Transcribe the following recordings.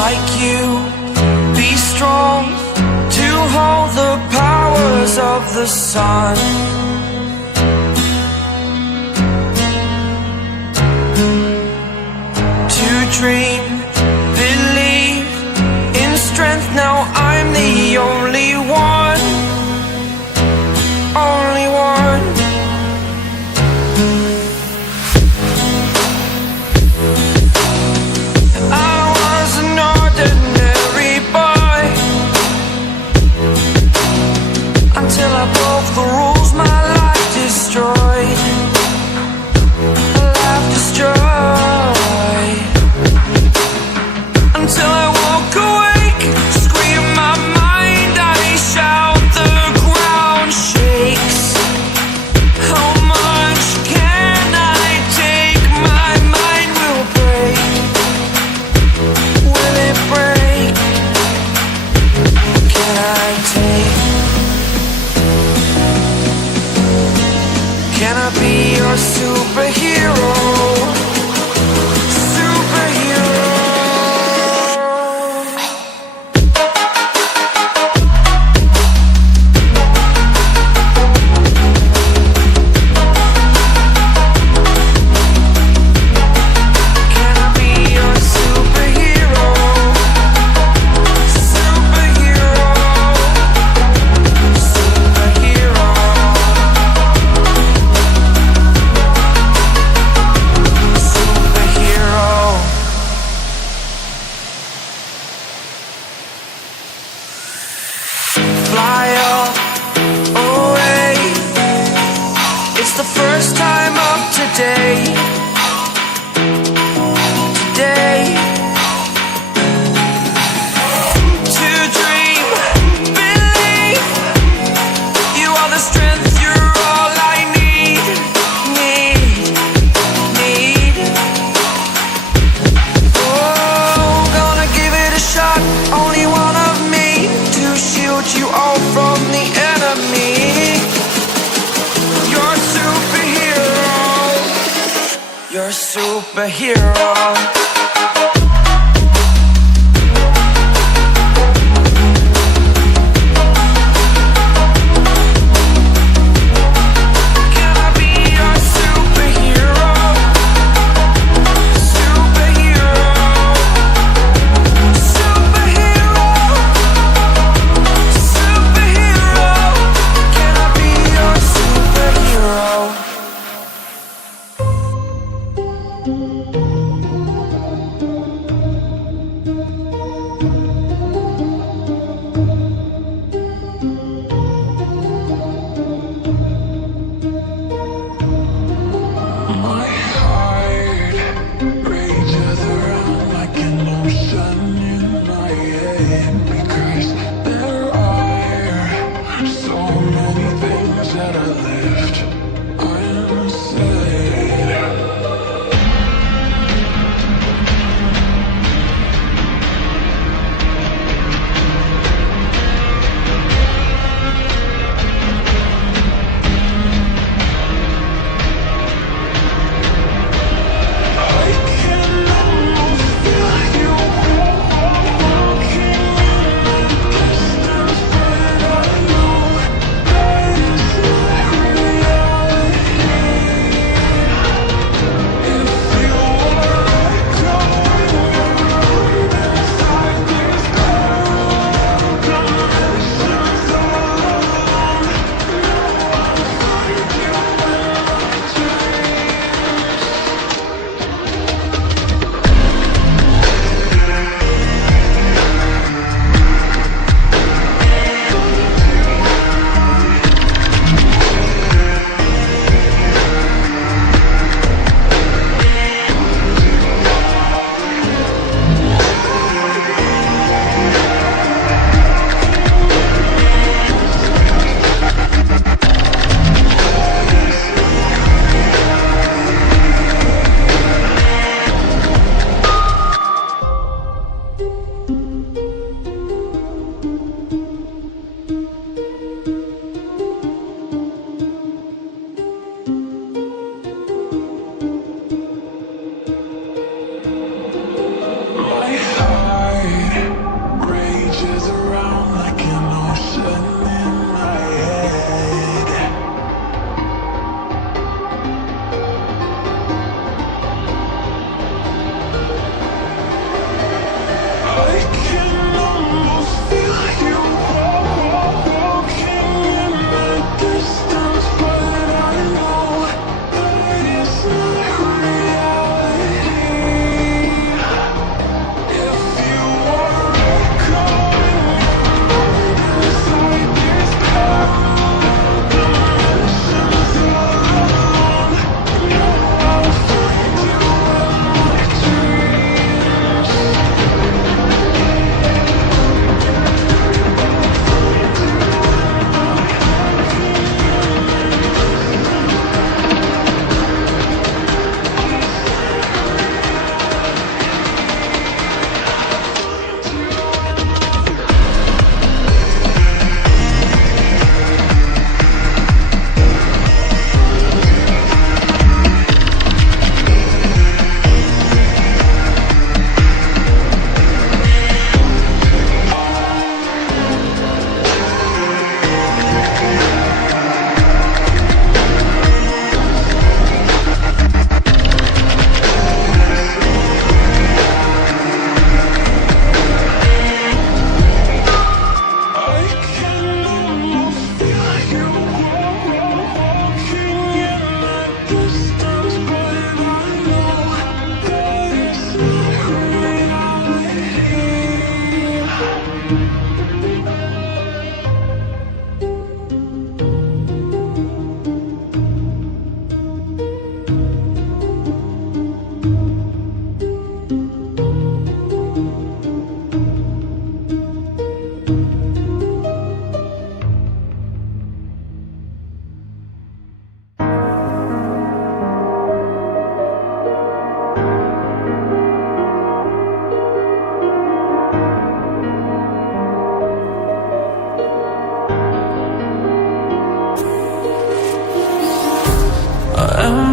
like you, be strong to hold the powers of the sun. To dream, believe in strength, now I'm the only one, only one. I was an ordinary boy until I broke the rules, my life destroyed, life destroyed. Until I woke awake, scream my mind, I shout, the ground shakes. How much can I take? My mind will break. Will it break? Can I take? Can I be your superhero? Fly up away. It's the first time of today. Today. To dream, believe. You are the strength, you're all I need. Oh, gonna give it a shot. Only one of me to shield you all from the enemy. You're a superhero. You're a superhero. Can I be your superhero? Superhero. Superhero. Superhero. Can I be your superhero?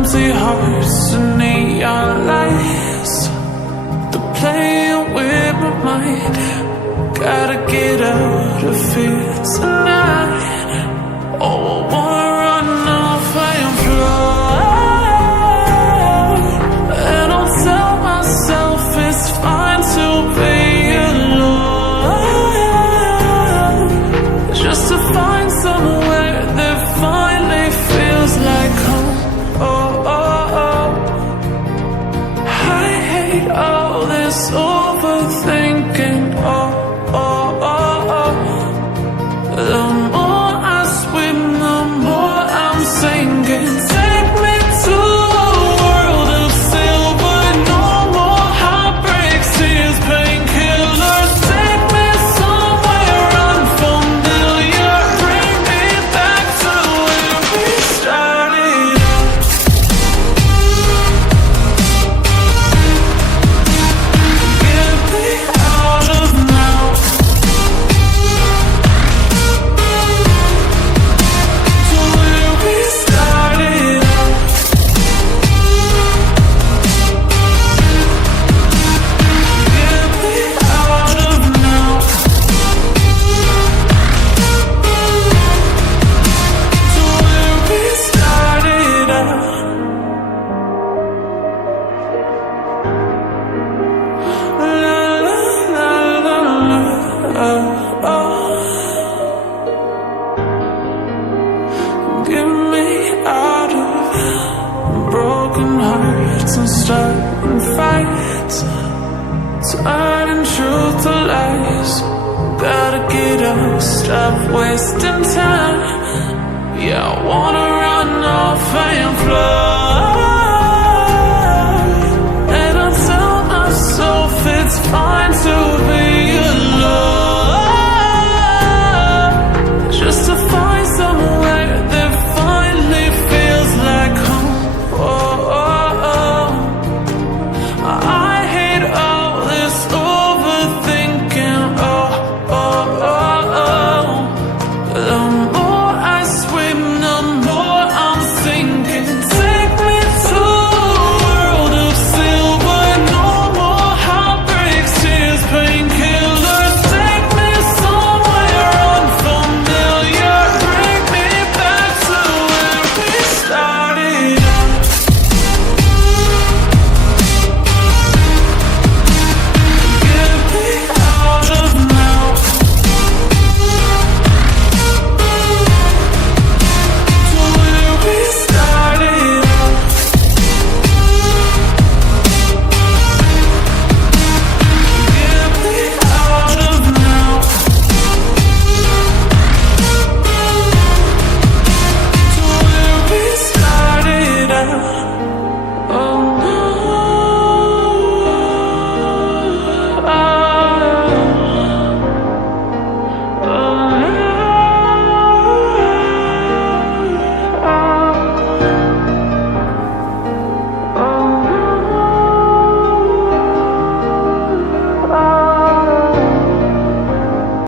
empty hearts and neon lights. They're playing with my mind. Gotta get out of here tonight. Oh, I wanna run off and fly. And I'll tell myself it's fine to be alone, just to find somewhere that finally feels like home. Oh, oh, oh. I hate all this overthinking. Oh, oh, oh, oh. The more I swim, the more I'm sinking. Take me to a world of silver. No more heartbreaks, tears, painkillers. Take me somewhere unfamiliar. Bring me back to where we started out. Get me out of now. To where we started out. Get me out of now. To where we started out. La la la la la. Oh, oh. Get me out of broken hearts and starting fights, turning truth to lies. Gotta get up, stop wasting time. Yeah, I wanna run off and fly.